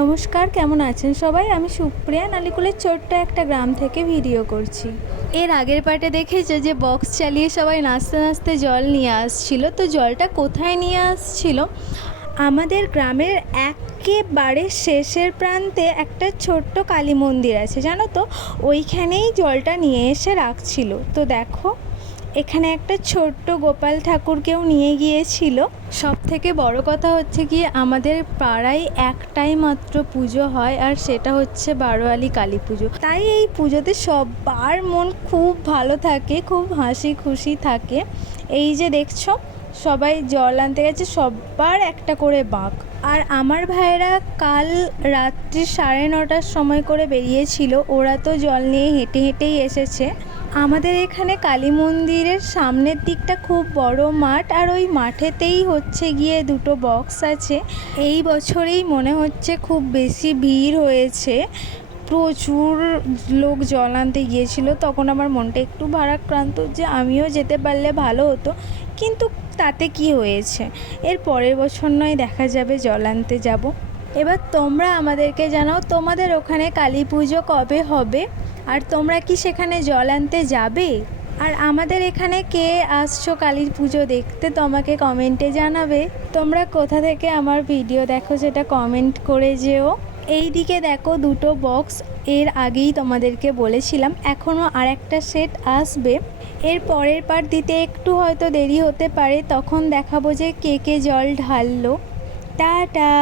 নমস্কার, কেমন আছেন সবাই? আমি সুপ্রিয়া নালিকুলের ছোট্ট একটা গ্রাম থেকে ভিডিও করছি। এর আগের পার্টে দেখেছো যে বক্স চালিয়ে সবাই নাচতে নাচতে জল নিয়ে আসছিল। তো জলটা কোথায় নিয়ে আসছিল? আমাদের গ্রামের একেবারে শেষের প্রান্তে একটা ছোট্ট কালী মন্দির আছে, জানো তো? ওইখানেই জলটা নিয়ে এসে রাখছিল। তো দেখো, এখানে একটা ছোট্ট গোপাল ঠাকুরকেও নিয়ে গিয়েছিল। সব থেকে বড় কথা হচ্ছে কি, আমাদের পাড়ায় একটাই মাত্র পুজো হয়, আর সেটা হচ্ছে বারোয়ারি কালী পুজো। তাই এই পুজোতে সবার মন খুব ভালো থাকে, খুব হাসি খুশি থাকে। এই যে দেখছো, সবাই জল আনতে গেছে, সবার একটা করে বাঁক। আর আমার ভাইয়েরা কাল রাত্রি 9:30টার সময় করে বেরিয়েছিল। ওরা তো জল নিয়ে হেঁটে হেঁটেই এসেছে। আমাদের এখানে কালী মন্দিরের সামনের দিকটা খুব বড় মাঠ, আর ওই মাঠেতেই হচ্ছে গিয়ে দুটো বক্স আছে। এই বছরেই মনে হচ্ছে খুব বেশি ভিড় হয়েছে, প্রচুর লোক জল আনতে গিয়েছিল। তখন আমার মনটা একটু ভারাক্রান্ত যে আমিও যেতে পারলে ভালো হতো, কিন্তু তাতে কি হয়েছে, এর পরের বছর নয় দেখা যাবে জল আনতে যাব। এবার তোমরা আমাদেরকে জানাও তোমাদের ওখানে কালী পুজো কবে হবে, আর তোমরা কি সেখানে জল আনতে যাবে? আর আমাদের এখানে কে আসছো কালী পুজো দেখতে, তোমাকে কমেন্টে জানাবে। তোমরা কোথা থেকে আমার ভিডিও দেখো সেটা কমেন্ট করে যেও। এই দিকে দেখো দুটো বক্স, এর আগেই তোমাদেরকে বলেছিলাম, এখনও আর একটা সেট আসবে। এর পরের পার্ট দিতে একটু হয়তো দেরি হতে পারে, তখন দেখাবো যে কে কে জল ঢাললো। টাটা।